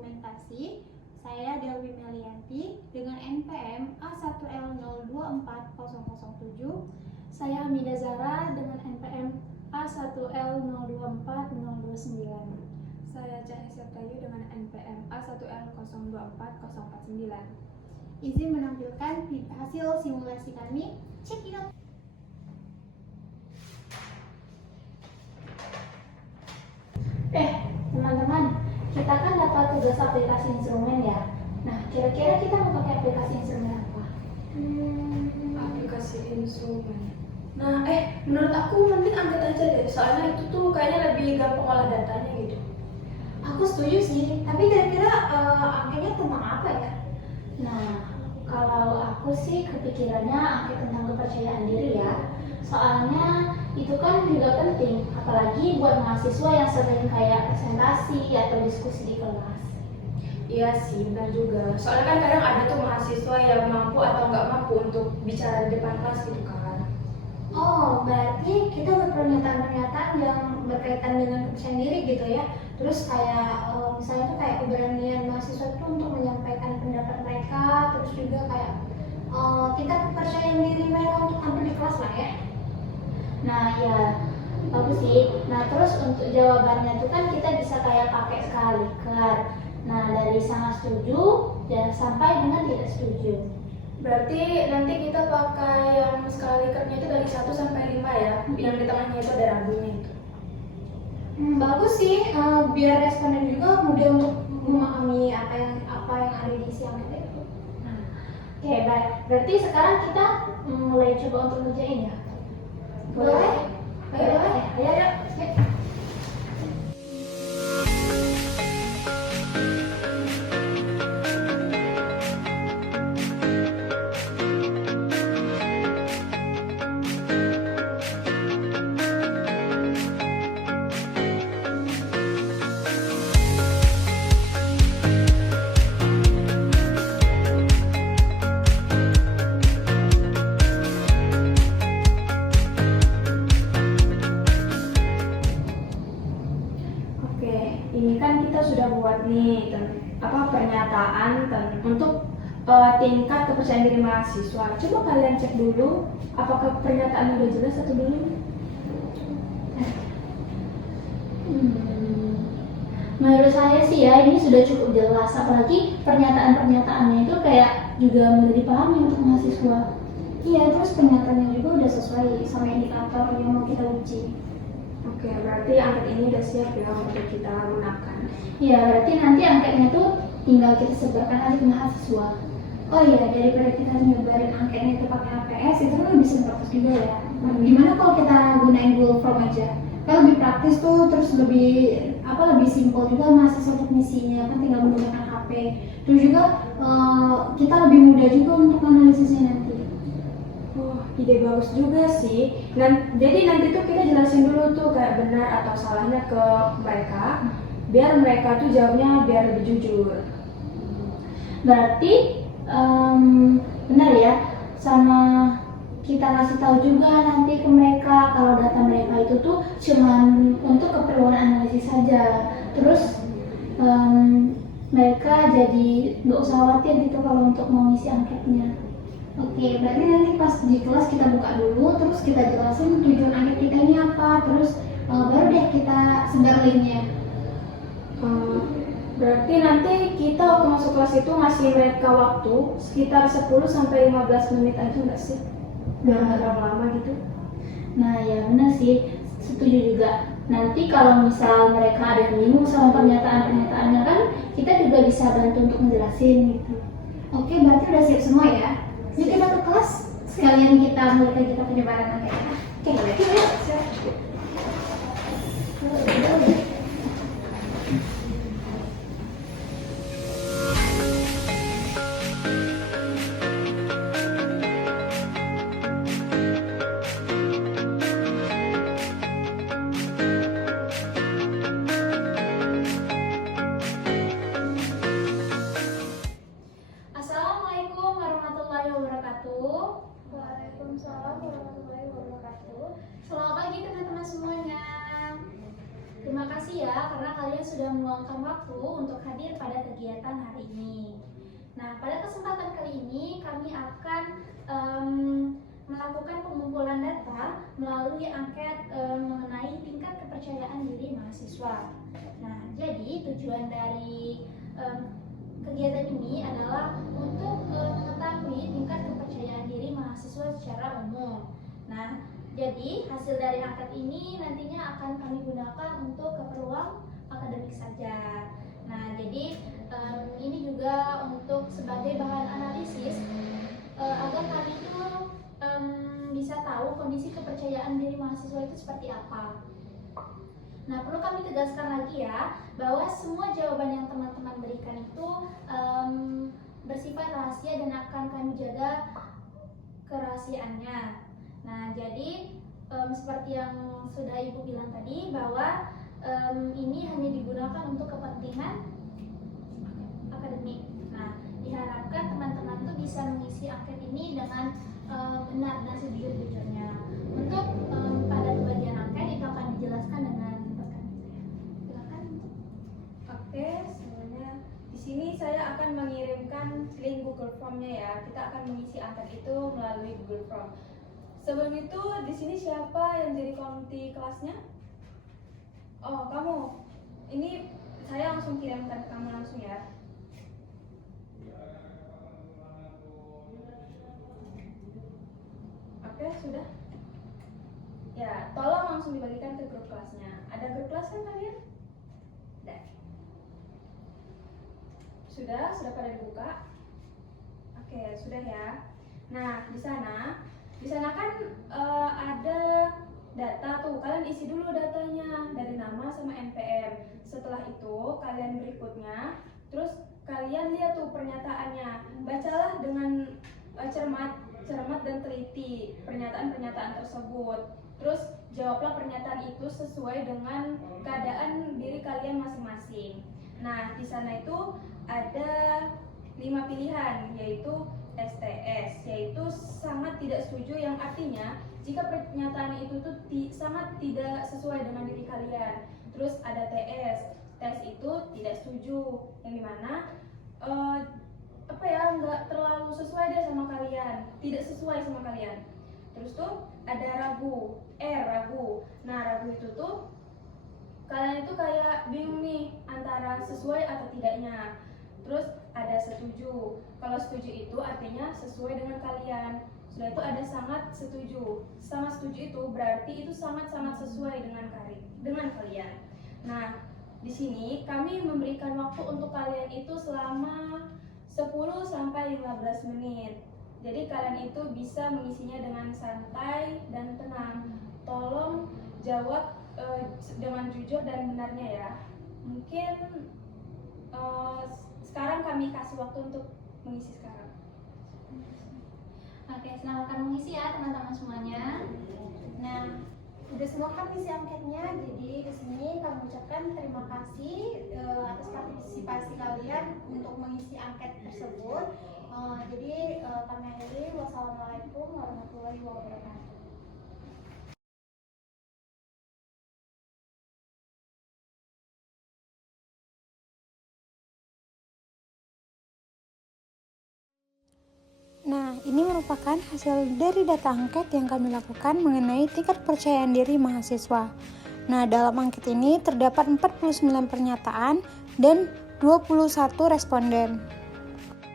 dokumentasi, saya Dewi Melianti dengan NPM A1L024007. Saya Hamida Zara dengan NPM A1L024029. Saya Cahaya Septayu dengan NPM A1L024049. Izin menampilkan hasil simulasi kami. Check it out. Teman-teman, kita kan dapat tugas aplikasi instrumen ya. Nah, kira-kira kita mau pakai aplikasi instrumen apa? Aplikasi instrumen. Nah, menurut aku mending angkat aja deh. Soalnya itu tuh kayaknya lebih gampang olah datanya gitu. Aku setuju sih, tapi kira-kira angkanya tentang apa ya? Nah, kalau aku sih kepikirannya angka tentang kepercayaan diri ya. Soalnya itu kan juga penting, apalagi buat mahasiswa yang sering kayak presentasi atau diskusi di kelas. Iya sih, benar juga. Soalnya kan kadang ada tuh mahasiswa yang mampu atau nggak mampu untuk bicara di depan kelas gitu kan. Oh, berarti kita berpernyataan-pernyataan yang berkaitan dengan kepercayaan diri gitu ya. Terus kayak misalnya tuh kayak keberanian mahasiswa tuh untuk menyampaikan pendapat mereka, terus juga kayak tingkat kepercayaan diri mereka untuk tampil di kelas lah ya. Nah ya, bagus sih. Nah terus untuk jawabannya itu kan kita bisa kayak pakai sekaliker. Nah dari sangat setuju dan sampai dengan tidak setuju. Berarti nanti kita pakai yang sekalikernya itu dari 1 sampai 5 ya. Yang di tengahnya itu ada ragunya itu. Bagus sih, biar responden juga mudah untuk memahami apa yang ada di isi angket itu. Oke, baik. Berarti sekarang kita mulai coba untuk ngerjain ya. Boleh? Ayo. Siap. Ini kan kita sudah buat nih pernyataan untuk tingkat kepercayaan diri mahasiswa. Coba kalian cek dulu apakah pernyataan udah jelas atau belum. Menurut saya sih ya ini sudah cukup jelas, apalagi pernyataan-pernyataannya itu kayak juga mudah dipahami untuk mahasiswa. Iya, terus pernyataannya juga udah sesuai sama indikator yang mau kita uji. Oke, berarti angket ini udah siap ya untuk kita gunakan. Iya, berarti nanti angketnya tuh tinggal kita sebarkan aja ke mahasiswa. Oh iya, daripada kita nyebarin angketnya itu pakai HPS, itu kan lebih praktis juga ya. Gimana kalau kita gunain Google Form aja? Kan lebih praktis tuh, terus lebih simpel juga mahasiswa untuk ngisinya, kan tinggal menggunakan HP. Terus juga kita lebih mudah juga untuk analisisnya nanti. Oh, ide bagus juga sih. Jadi nanti tuh kita jelasin dulu tuh kayak benar atau salahnya ke mereka, biar mereka tuh jawabnya biar lebih jujur. Berarti benar ya, sama kita kasih tahu juga nanti ke mereka kalau data mereka itu tuh cuman untuk keperluan analisis saja. Terus mereka jadi nggak usah khawatir gitu kalau untuk mau ngisi angketnya. Oke, berarti nanti pas di kelas kita buka dulu, terus kita jelasin tujuan angket kita ini apa, terus baru deh kita sebar linknya. Berarti nanti kita waktu masuk kelas itu ngasih mereka waktu sekitar 10-15 menit aja nggak sih? Biar nggak terlalu lama gitu. Nah ya benar sih, setuju juga. Nanti kalau misal mereka ada yang bingung sama pernyataan-pernyataannya kan, kita juga bisa bantu untuk menjelasin gitu. Oke, berarti udah siap semua ya? Yuk kita ke kelas, sekalian kita mulai kita penyebaran angketnya. Oke, yuk. Assalamualaikum warahmatullahi wabarakatuh. Waalaikumsalam warahmatullahi wabarakatuh. Selamat pagi teman-teman semuanya. Terima kasih ya karena kalian sudah meluangkan waktu untuk hadir pada kegiatan hari ini. Nah, pada kesempatan kali ini kami akan melakukan pengumpulan data melalui angket mengenai tingkat kepercayaan diri mahasiswa. Nah, jadi tujuan dari kegiatan ini adalah untuk mengetahui tingkat kepercayaan diri mahasiswa secara umum. Nah, jadi hasil dari angket ini nantinya akan kami gunakan untuk keperluan akademik saja. Nah, jadi ini juga untuk sebagai bahan analisis agar kami itu bisa tahu kondisi kepercayaan diri mahasiswa itu seperti apa. Nah, perlu kami tegaskan lagi ya, bahwa semua jawaban yang teman-teman berikan itu bersifat rahasia dan akan kami jaga kerahasiaannya. Nah, jadi seperti yang sudah Ibu bilang tadi, bahwa ini hanya digunakan untuk kepentingan akademik. Nah, diharapkan teman-teman tuh bisa mengisi angket ini dengan benar dan sejujur-jujurnya. Untuk pada bagian angket itu akan dijelaskan dengan silakan. Oke, sebenarnya di sini saya akan mengirimkan link Google Form-nya ya. Kita akan mengisi angket itu melalui Google Form. Sebelum itu, di sini siapa yang jadi komite kelasnya? Oh, kamu. Ini saya langsung kirimkan ke kamu langsung ya. Oke, sudah. Ya, tolong langsung dibagikan ke grup kelasnya. Ada grup kelas kan kalian? Ada. Sudah pada dibuka? Oke, sudah ya. Nah, di sana kan ada data tuh. Kalian isi dulu datanya dari nama sama NPM. Setelah itu, kalian berikutnya, terus kalian lihat tuh pernyataannya. Bacalah dengan cermat dan teliti pernyataan-pernyataan tersebut. Terus jawablah pernyataan itu sesuai dengan keadaan diri kalian masing-masing. Nah, di sana itu ada 5 pilihan, yaitu STS, yaitu sangat tidak setuju, yang artinya jika pernyataan itu tuh sangat tidak sesuai dengan diri kalian. Terus ada TS itu tidak setuju, yang dimana nggak terlalu sesuai deh sama kalian, tidak sesuai sama kalian. Terus tuh ada ragu, ragu. Nah, ragu itu tuh kalian itu kayak bingung nih antara sesuai atau tidaknya. Terus ada setuju. Kalau setuju itu artinya sesuai dengan kalian. Sudah itu ada sangat setuju. Sangat setuju itu berarti itu sangat-sangat sesuai dengan kalian. Nah, di sini kami memberikan waktu untuk kalian itu selama 10 sampai 15 menit. Jadi kalian itu bisa mengisinya dengan santai dan tenang. Tolong jawab dengan jujur dan benarnya ya. Mungkin sekarang kami kasih waktu untuk mengisi sekarang. Oke, silakan mengisi ya teman-teman semuanya. Nah, udah semua kan isi anketnya, jadi di sini kami ucapkan terima kasih atas partisipasi kalian untuk mengisi angket tersebut. Jadi kami akhiri, wassalamualaikum warahmatullahi wabarakatuh. Nah, ini merupakan hasil dari data angket yang kami lakukan mengenai tingkat kepercayaan diri mahasiswa. Nah, dalam angket ini terdapat 49 pernyataan dan 21 responden.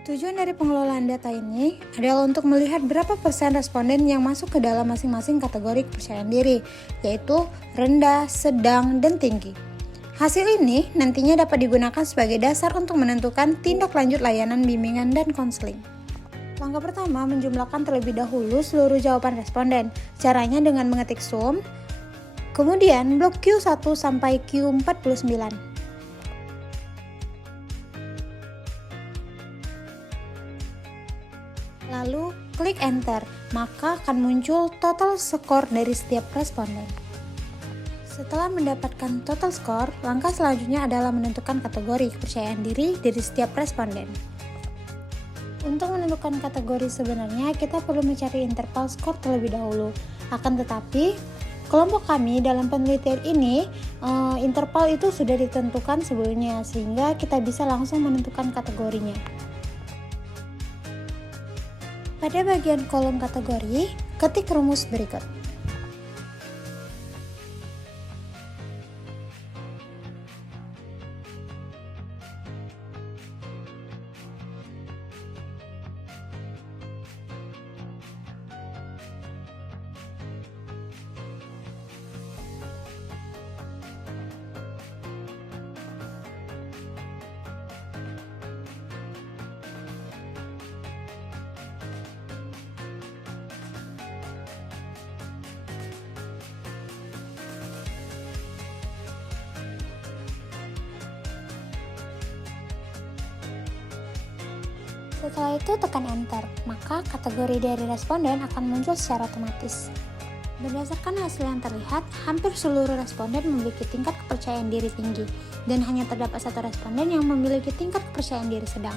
Tujuan dari pengelolaan data ini adalah untuk melihat berapa persen responden yang masuk ke dalam masing-masing kategori kepercayaan diri, yaitu rendah, sedang, dan tinggi. Hasil ini nantinya dapat digunakan sebagai dasar untuk menentukan tindak lanjut layanan bimbingan dan konseling. Langkah pertama, menjumlahkan terlebih dahulu seluruh jawaban responden. Caranya dengan mengetik sum, kemudian blok Q1 sampai Q49. Lalu klik enter, maka akan muncul total skor dari setiap responden. Setelah mendapatkan total skor, langkah selanjutnya adalah menentukan kategori kepercayaan diri dari setiap responden. Untuk menentukan kategori sebenarnya kita perlu mencari interval skor terlebih dahulu. Akan tetapi, Kelompok kami dalam penelitian ini, interval itu sudah ditentukan sebelumnya sehingga kita bisa langsung menentukan kategorinya. Pada bagian kolom kategori, ketik rumus berikut. Setelah itu tekan enter, maka kategori dari responden akan muncul secara otomatis. Berdasarkan hasil yang terlihat, hampir seluruh responden memiliki tingkat kepercayaan diri tinggi, dan hanya terdapat satu responden yang memiliki tingkat kepercayaan diri sedang.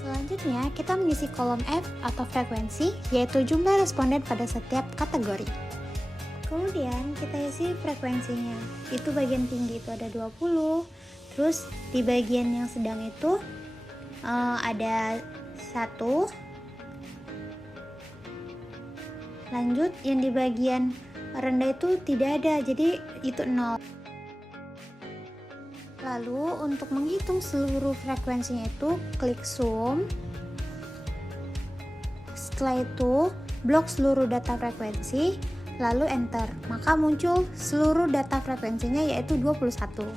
Selanjutnya, kita mengisi kolom F atau frekuensi, yaitu jumlah responden pada setiap kategori. Kemudian kita isi frekuensinya, itu bagian tinggi itu ada 20, terus di bagian yang sedang itu ada 1, lanjut yang di bagian rendah itu tidak ada, jadi itu 0. Lalu untuk menghitung seluruh frekuensinya itu klik sum, setelah itu blok seluruh data frekuensi, lalu enter, maka muncul seluruh data frekuensinya yaitu 21.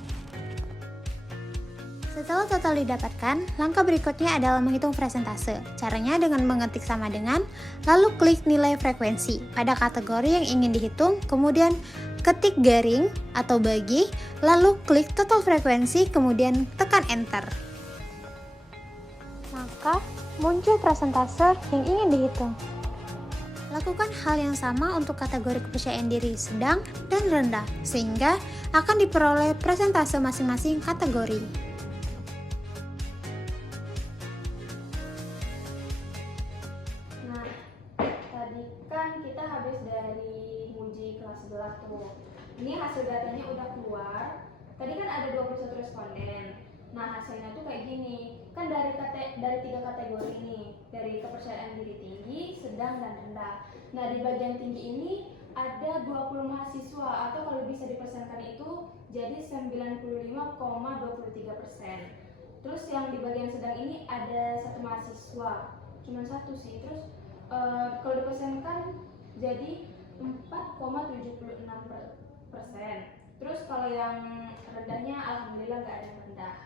Setelah total didapatkan, langkah berikutnya adalah menghitung persentase. Caranya dengan mengetik sama dengan, lalu klik nilai frekuensi pada kategori yang ingin dihitung, kemudian ketik garing atau bagi, lalu klik total frekuensi, kemudian tekan enter. Maka muncul persentase yang ingin dihitung. Lakukan hal yang sama untuk kategori kepercayaan diri sedang dan rendah, sehingga akan diperoleh persentase masing-masing kategori. Kan kita habis dari uji kelas 11 tuh. Ini hasil datanya udah keluar. Tadi kan ada 21 responden. Nah, hasilnya tuh kayak gini. Kan dari 3 kategori ini, dari kepercayaan diri tinggi, sedang dan rendah. Nah, di bagian tinggi ini ada 20 mahasiswa atau kalau bisa dipersenkan itu jadi 95,23%. Terus yang di bagian sedang ini ada 1 mahasiswa. Cuma 1 sih. Terus kalau dipersenkan jadi 4,76%. Terus kalau yang rendahnya alhamdulillah nggak ada yang rendah.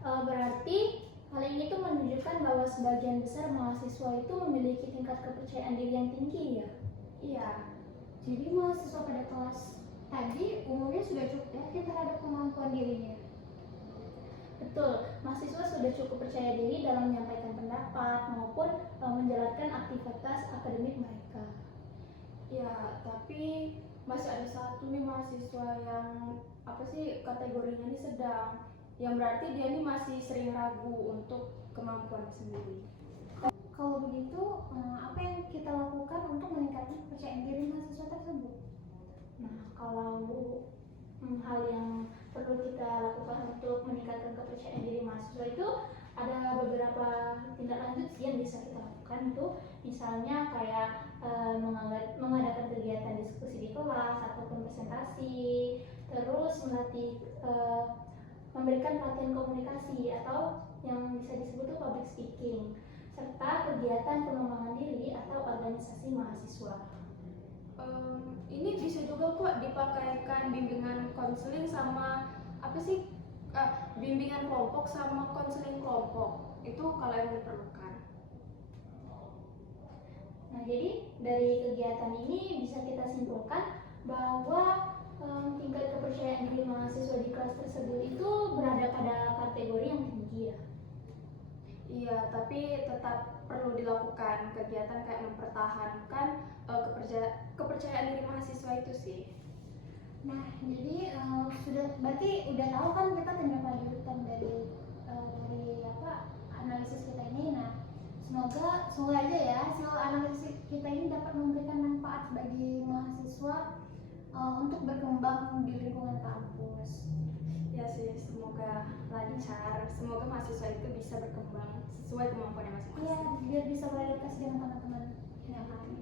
Berarti hal ini tuh menunjukkan bahwa sebagian besar mahasiswa itu memiliki tingkat kepercayaan diri yang tinggi ya? Iya. Jadi mahasiswa pada kelas tadi umumnya sudah cukup yakin terhadap kemampuan dirinya. Betul, mahasiswa sudah cukup percaya diri dalam menyampaikan pendapat maupun menjalankan aktivitas akademik mereka. Ya, tapi masih ada 1 nih mahasiswa yang kategorinya ini sedang, yang berarti dia ini masih sering ragu untuk kemampuan sendiri. Kalau begitu, apa yang kita lakukan untuk meningkatkan kepercayaan diri mahasiswa tersebut? Nah, kalau hal yang perlu kita lakukan untuk meningkatkan kepercayaan diri mahasiswa itu ada beberapa tindak lanjut yang bisa kita lakukan itu, misalnya kayak mengadakan kegiatan diskusi di kelas ataupun presentasi, terus melatih memberikan pelatihan komunikasi atau yang bisa disebut public speaking, serta kegiatan pengembangan diri atau organisasi mahasiswa. Ini bisa juga kok dipakaikan bimbingan konseling sama bimbingan kelompok sama konseling kelompok, itu kalau yang diperlukan. Nah, jadi dari kegiatan ini bisa kita simpulkan bahwa tingkat kepercayaan diri mahasiswa di kelas tersebut itu berada pada kategori yang tinggi ya. Iya, tapi tetap perlu dilakukan kegiatan kayak mempertahankan kepercayaan diri mahasiswa itu sih. Nah, jadi berarti udah tahu kan kita tindak lanjutan dari analisis kita ini. Nah, semoga aja ya hasil analisis kita ini dapat memberikan manfaat bagi mahasiswa untuk berkembang di lingkungan kampus. Ya sih, semoga lancar. Semoga mahasiswa itu bisa berkembang sesuai kemampuannya masing-masing. Iya, biar bisa beradaptasi dengan teman-teman yang lain.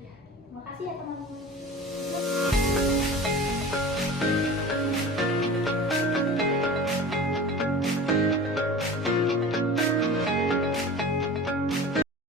Ya. Terima kasih ya teman-teman.